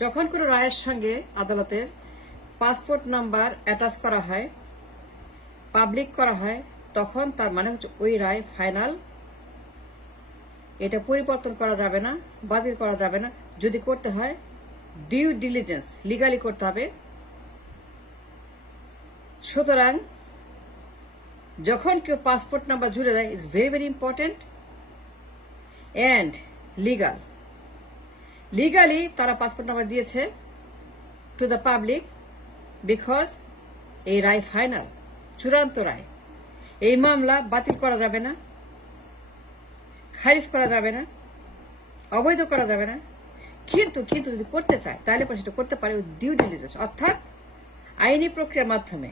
যখন কোনো রায়ের সঙ্গে আদালতের পাসপোর্ট নাম্বার অ্যাটাচ করা হয়, পাবলিক করা হয়, তখন তার মানে হচ্ছে ওই রায় ফাইনাল। এটা পরিবর্তন করা যাবে না, বাতিল করা যাবে না। যদি করতে হয় ডিউ ডিলিজেন্স লিগালি করতে হবে। সুতরাং যখন কেউ পাসপোর্ট নাম্বার জুড়ে দেয়, is very very important and legal. Legally তারা পাসপোর্ট নাম্বার দিয়েছে টু দ্য পাবলিক, বিকজ এই রায় ফাইনাল, চূড়ান্ত রায়। এই মামলা বাতিল করা যাবে না, খারিজ করা যাবে না, অবৈধ করা যাবে না। কিন্তু যদি করতে চায় তাহলে সেটা করতে পারে ডিউ ডিলিজেন্স, অর্থাৎ আইনি প্রক্রিয়ার মাধ্যমে,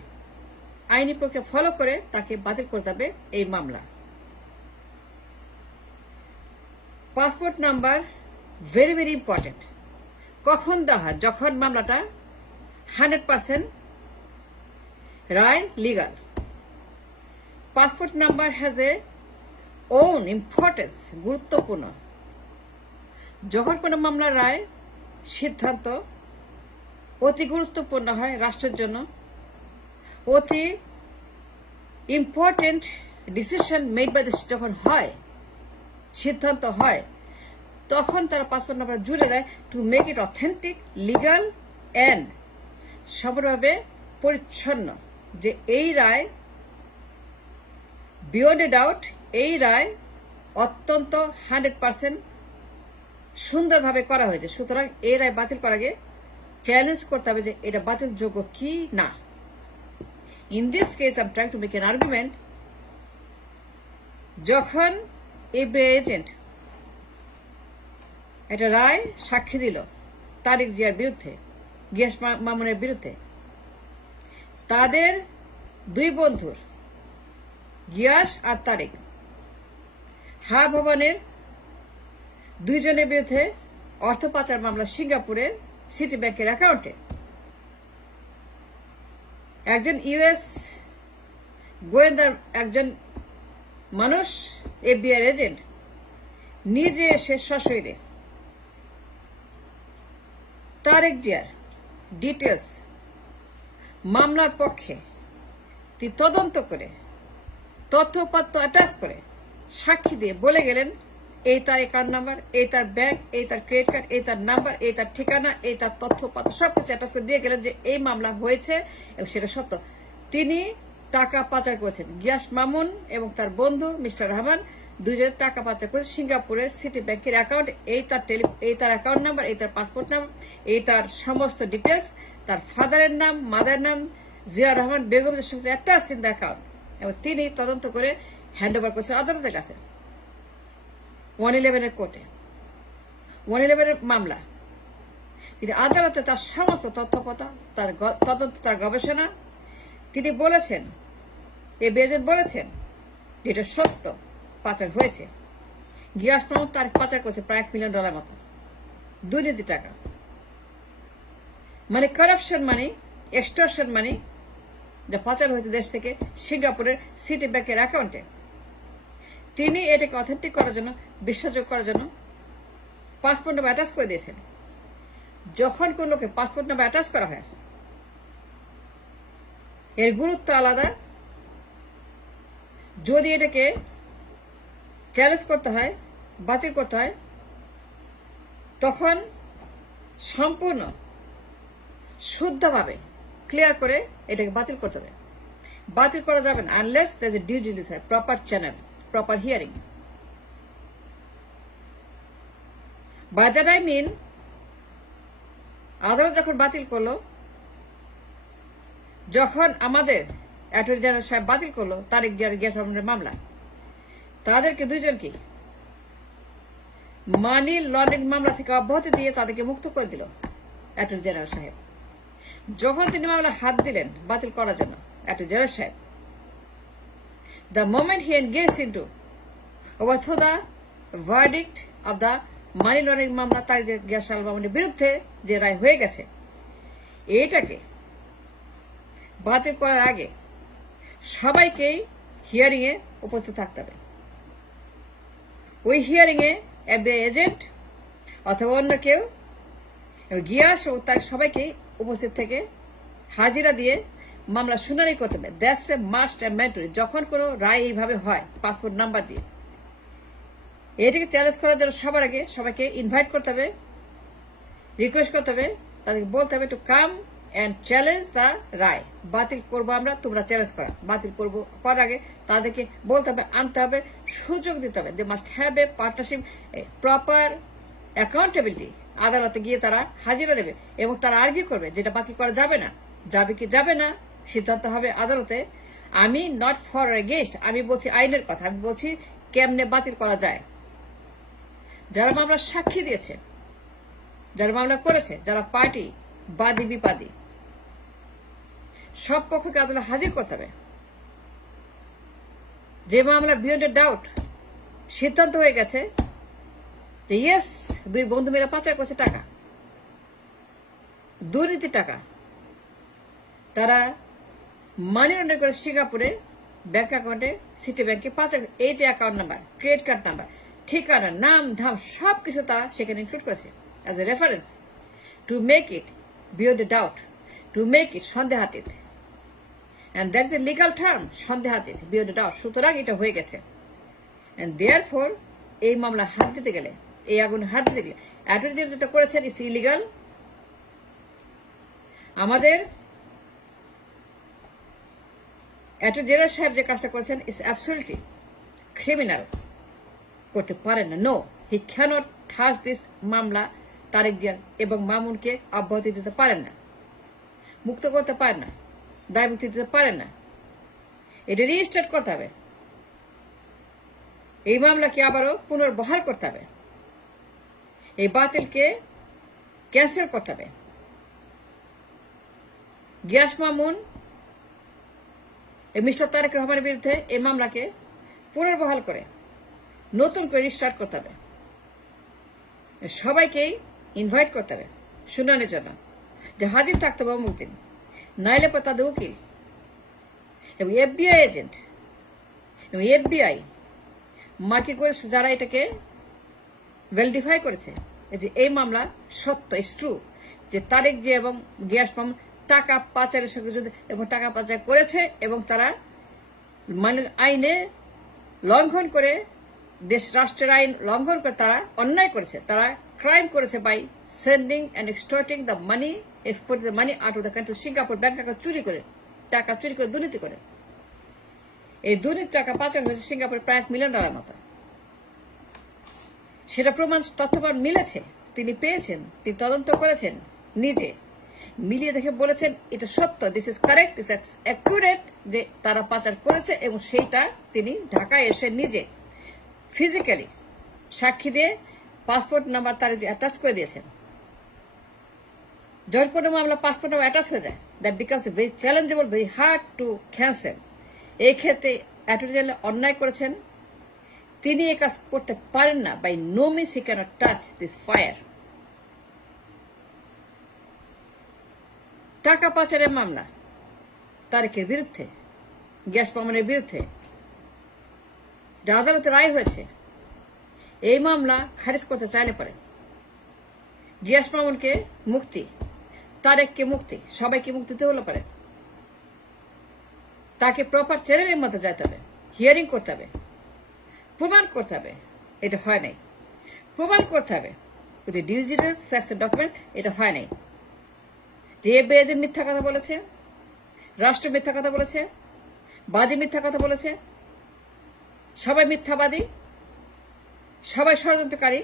আইনি প্রক্রিয়া ফলো করে তাকে বাতিল করতে হবে এই মামলা। Passport number very very important. কখন দেওয়া হয়? যখন মামলাটা 100% রায় legal. Passport number has a own importance, গুরুত্বপূর্ণ। যখন কোনো মামলার রায় সিদ্ধান্ত অতি গুরুত্বপূর্ণ হয় রাষ্ট্রের জন্য, অতি important decision made by the, যখন হয় সিদ্ধান্ত হয়, তখন তারা পাসপোর্ট নাম্বার জুড়ে দেয় to make it authentic, legal and সবভাবে পরিচ্ছন্ন। যে এই রায় বিয়ন্ড এ ডাউট, এই রায় অত্যন্ত 100% সুন্দরভাবে করা হয়েছে। সুতরাং এই রায় বাতিল করার আগে চ্যালেঞ্জ করতে হবে যে এটা বাতিলযোগ্য কি না। In this case I am trying to make N argument. যখন এফবিআই এজেন্ট একটা রায় সাক্ষী দিল তারেক জিয়ার বিরুদ্ধে, গিয়াস মামুনের বিরুদ্ধে, তাদের দুই বন্ধুর, গিয়াস আর তারেক, হা ভবনের দুইজনের বিরুদ্ধে অর্থ পাচার মামলা সিঙ্গাপুরের সিটি ব্যাংকের অ্যাকাউন্টে। একজন ইউএস গোয়েন্দার একজন মানুষ, এফবিআই এজেন্ট, নিজে এসে সশরীরে তারেক জিয়ার ডিটেলস মামলার পক্ষে তদন্ত করে, তথ্যপত্র অ্যাটাচ করে, সাক্ষী দিয়ে বলে গেলেন এই তার অ্যাকাউন্ট নাম্বার, এই তার ব্যাংক, এই তার ক্রেডিট কার্ড, এই তার নাম্বার, এই তার ঠিকানা, এই তার তথ্যপত্র সবকিছু অ্যাটাচ করে দিয়ে গেলেন যে এই মামলা হয়েছে এবং সেটা সত্য। তিনি টাকা পাচার করেছেন। গিয়াস মামুন এবং তার বন্ধু মিস্টার রহমান দুইজনের টাকা পাচার করেছে সিঙ্গাপুরের সিটি ব্যাংকের অ্যাকাউন্ট। এই তার অ্যাকাউন্ট নাম্বার, এই তার পাসপোর্ট নাম্বার, এই তার সমস্ত ডিটেলস, তার ফাদারের নাম, মাদার নাম, জিয়া রহমান বেগমের সঙ্গে অ্যাটাচ ইন দ্য অ্যাকাউন্ট। এবং তিনি তদন্ত করে হ্যান্ড ওভার করেছেন আদালতের কাছে 111 কোর্টে, 111 মামলা। তিনি আদালতে তার সমস্ত তথ্যপত্র, তার তদন্ত, তার গবেষণা, তিনি বলেছেন, এফবিআই এজেন্ট বলেছেন যেটা সত্য, পাচার হয়েছে। গিয়াস মামুন তার পাচার করেছে প্রায় $1 মিলিয়ন মতো, দুর্নীতি টাকা, মানে কারাপশন মানি, এক্সটর্শন মানি, যা পাচার হয়েছে দেশ থেকে সিঙ্গাপুরের সিটি ব্যাংকের অ্যাকাউন্টে। তিনি এটাকে অথেন্টিক করার জন্য, বিশ্বাসযোগ্য করার জন্য পাসপোর্ট নাম্বার অ্যাটাচ করে দিয়েছেন। যখন কোন লোকের পাসপোর্ট নাম্বার অ্যাটাচ করা হয়, এর গুরুত্ব আলাদা। যদি এটাকে চ্যালেঞ্জ করতে হয়, বাতিল করতে হয়, তখন সম্পূর্ণ শুদ্ধভাবে ক্লিয়ার করে এটাকে বাতিল করতে হবে। বাতিল করা যাবে না unless there is a due diligence, proper channel, proper hearing. By that I mean, আদালত যখন বাতিল করলো, যখন আমাদের অ্যাটর্নি জেনারেল সাহেব বাতিল করলো তারেক জিয়ার গ্যাস মামলার মামলা, তাদেরকে দুইজনকে মানি লন্ডারিং মামলা থেকে অব্যাহতি দিয়ে তাদেরকে মুক্ত করে দিল অ্যাটর্নি জেনারেল সাহেব। যখন তিনি মামলা হাত দিলেন বাতিল করার জন্য, অ্যাটর্নি জেনারেল সাহেব, the moment he engaged into overthrow the verdict of the money laundering মামলা, তারেক জিয়া মামুনের বিরুদ্ধে যে রায় হয়ে গেছে, এটাকে বাতিল করার আগে সবাইকেই হিয়ারিং এ উপস্থিত থাকতে হবে। ওই হিয়ারিং এ এফবিআই এজেন্ট অথবা অন্য কেউ গিয়াস ও তার সবাইকে উপস্থিত থেকে হাজিরা দিয়ে মামলা শুনানি করতে হবে। That's a must and mandatory. যখন কোনো রায় এইভাবে হয় পাসপোর্ট নাম্বার দিয়ে, এটাকে চ্যালেঞ্জ করার জন্য সবার আগে সবাইকে ইনভাইট করতে হবে, রিকোয়েস্ট করতে হবে, তাদেরকে বলতে হবে to come and challenge the রায়। বাতিল করবো আমরা, তোমরা চ্যালেঞ্জ করা। বাতিল করবো করার আগে তাদেরকে বলতে হবে, আনতে হবে, সুযোগ দিতে হবে। They must have a partnership, proper accountability. আদালতে গিয়ে তারা হাজিরা দেবে এবং তারা আর্গিউ করবে যেটা বাতিল করা যাবে না, যাবে কি যাবে না সিদ্ধান্ত হবে আদালতে। আমি নট ফর এগেইনস্ট, আমি বলছি আইনের কথা, আমি বলছি কেমনে বাতিল করা যায়। যারা মামলা সাক্ষী দিয়েছে, যারা মামলা করেছে, যারা পার্টি, বাদী বিবাদী, সব পক্ষকে আদালতে হাজির করতে হবে। যে মামলা বিয়ন্ড এ ডাউট সিদ্ধান্ত হয়ে গেছে যে ইয়েস, দুই বন্ধু মিলে পাচার করছে টাকা, দুর্নীতি টাকা, তারা মানি লন্ডারিং করে সিঙ্গাপুরে ব্যাংক অ্যাকাউন্টে, সিটি ব্যাংকে পাচার, এই যে account number, credit card number, ঠিকানা, নাম ধাম সবকিছু তারা সেখানে ইনক্লুড করেছে as a reference to make it beyond a doubt, to make it সন্দেহাতীত। And that is a legal term, সন্দেহাতীত, বিয়ন্ড এ ডাউট। সুতরাং এটা হয়ে গেছে। অ্যান্ড দেয়ারফর এই মামলা হাত দিতে গেলে, এই আগুনে হাত দিতে গেলে অ্যাটর্নি জেনারেল যেটা করেছেন ইটস ইলিগাল। আমাদের অ্যাটর্নি জেনারেল সাহেব যে কাজটা করেছেন ইটস অ্যাবসলিউটলি ক্রিমিনাল, করতে পারেন না। No, he cannot touch this মামলা। তারেক জিয়া এবং মামুনকে অব্যাহতি দিতে পারেন না, মুক্ত করতে পারেন না, দায়মুক্তি দিতে পারেন না। এটা রিস্টার্ট করতে হবে, এই মামলাকে আবারও পুনর্বহাল করতে হবে, এই বাতিলকে ক্যান্সেল করতে হবে। গিয়াস মামুন মিস্টার তারেক রহমানের বিরুদ্ধে এই মামলাকে পুনর্বহাল করে নতুন করে রিস্টার্ট করতে হবে। সবাইকেই ইনভাইট করতে হবে শুনানির জন্য, যে হাজির থাকতে হবে অমুক দিন, নাইলে পর তাদের উকিল এবং এফবিআই এজেন্ট এবং এফবিআই মার্কিং করেছে, যারা এটাকে ভ্যালিডিফাই করেছে যে এই মামলা সত্য, ইটস ট্রু, যে তারেক জিয়া এবং গিয়াস মামুন টাকা পাচারের সঙ্গে এবং টাকা পাচার করেছে এবং তারা আইনে লঙ্ঘন করে, দেশ রাষ্ট্রের আইন লঙ্ঘন করে তারা অন্যায় করেছে, তারা ক্রাইম করেছে by sending and extorting the money, exporting the money out of the country. Singapore bank টাকা চুরি করে, দুর্নীতি করে, এই দুর্নীতি টাকা পাচার হয়েছে সিঙ্গাপুরে প্রায় $1 মিলিয়ন মতো। সেটা প্রমাণ তথ্যপ্রমাণ মিলেছে, তিনি পেয়েছেন, তিনি তদন্ত করেছেন, নিজে মিলিয়ে দেখে বলেছেন এটা সত্য, this is correct, this is accurate, যে তারা পাচার করেছে এবং সেইটা তিনি ঢাকায় এসে নিজে ফিজিক্যালি সাক্ষী দিয়ে পাসপোর্ট নাম্বার তার অ্যাটাচ করে দিয়েছেন। যখন কোনো মামলা পাসপোর্ট নাম্বার অ্যাটাচ হয়ে যায়, that becomes very challengeable, very hard to cancel. এই ক্ষেত্রে অ্যাটর্নি জেনারেল অন্যায় করেছেন, তিনি এই কাজ করতে পারেন না। By no means he cannot touch this fire. টাকা পাচারের মামলা তারেকের বিরুদ্ধে, গ্যাস মামুনের বিরুদ্ধে যা আদালতে রায় হয়েছে, এই মামলা খারিজ করতে চাইলে পারে গ্যাস মামুনকে মুক্তি, তারেককে মুক্তি, সবাইকে মুক্তি দিতে হলে পারে তাকে প্রপার চ্যানেলের মধ্যে যেতে হবে, হিয়ারিং করতে হবে, প্রমাণ করতে হবে এটা হয় নাই, প্রমাণ করতে হবে with digital facts and document, এটা হয় নাই। যে বেজে মিথ্যা কথা বলেছে, রাষ্ট্র মিথ্যা কথা বলেছে, বাদী মিথ্যা কথা বলেছে, সবাই মিথ্যাবাদী, সবাই ষড়যন্ত্রকারী,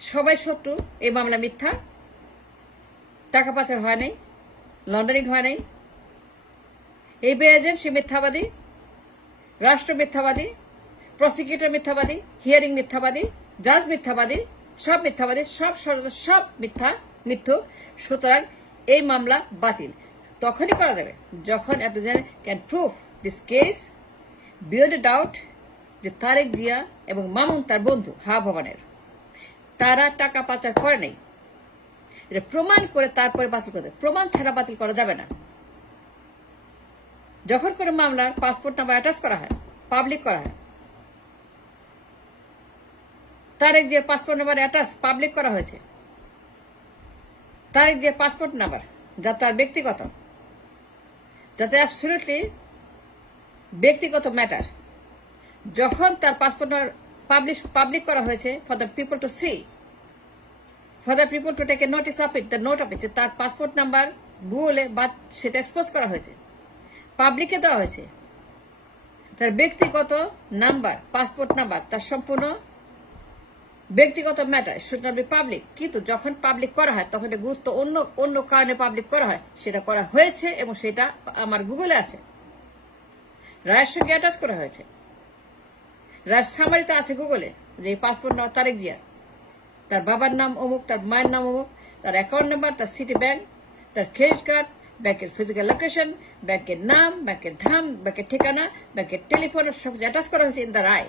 সবাই শত্রু, এই মামলা মিথ্যা, টাকা পাচার হয় নাই, লন্ডারিং হয় নাই। এই বেজেন্ট সে মিথ্যাবাদী, রাষ্ট্র মিথ্যাবাদী, প্রসিকিউটর মিথ্যাবাদী, হিয়ারিং মিথ্যাবাদী, জাজ মিথ্যাবাদী, সব মিথ্যাবাদী, সব ষড়যন্ত্র, সব মিথ্যুক। সুতরাং এই মামলা বাতিল তখনই করা যাবে যখন attorney can prove this case beyond a doubt যে তারেক জিয়া এবং মামুন তার বন্ধু হা ভবানের তারা টাকা পাচার করে নাই, এটা প্রমাণ করে তারপরে বাতিল করতে। প্রমাণ ছাড়া বাতিল করা যাবে না। যখন কোনো মামলার পাসপোর্ট নাম্বার অ্যাটাচ করা হয়, পাবলিক করা হয়, তারেক জিয়ার পাসপোর্ট নাম্বার অ্যাটাচ পাবলিক করা হয়েছে, তারেক জিয়ার পাসপোর্ট নাম্বার, যা তার ব্যক্তিগত, যাতে অ্যাবসলিউটলি ব্যক্তিগত ম্যাটার, যখন তার পাসপোর্ট পাবলিক করা হয়েছে for the people to see, for the people to take a notice of it, the note of it, তার পাসপোর্ট নাম্বার গুগলে বা সেটা এক্সপোজ করা হয়েছে, পাবলিকে দেওয়া হয়েছে। তার ব্যক্তিগত নাম্বার, পাসপোর্ট নাম্বার, তার সম্পূর্ণ ব্যক্তিগত matter, should not be public. কিন্তু যখন পাবলিক করা হয় তখন গুরুত্ব অন্য কারণে পাবলিক করা হয়, সেটা করা হয়েছে এবং সেটা আমার গুগলে আছে, রায়ের সঙ্গে অ্যাটাচ করা হয়েছে। রায়ের সামারিতে আছে গুগলে যে পাসপোর্ট নাম্বার তারেক জিয়া, তার বাবার নাম অমুক, তার মায়ের নাম অমুক, তার অ্যাকাউন্ট নাম্বার, তার সিটি ব্যাংক, তার ক্রেডিট কার্ড, ব্যাংকের ফিজিক্যাল লোকেশন, ব্যাংকের নাম, ব্যাংকের ধাম, ব্যাংকের ঠিকানা, ব্যাংকের টেলিফোন সব অ্যাটাচ করা হয়েছে ইন দ্য রায়।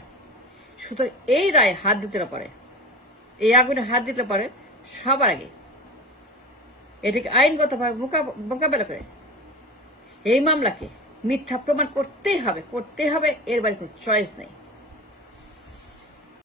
সুতরাং এই রায় হাত দিতে পারে, এই আগুনে হাত দিতে পারে সবার আগে এটিকে আইনগতভাবে মোকাবেলা করে এই মামলাকে মিথ্যা প্রমাণ করতেই হবে, এর বাইরে কোনো চয়েস নেই।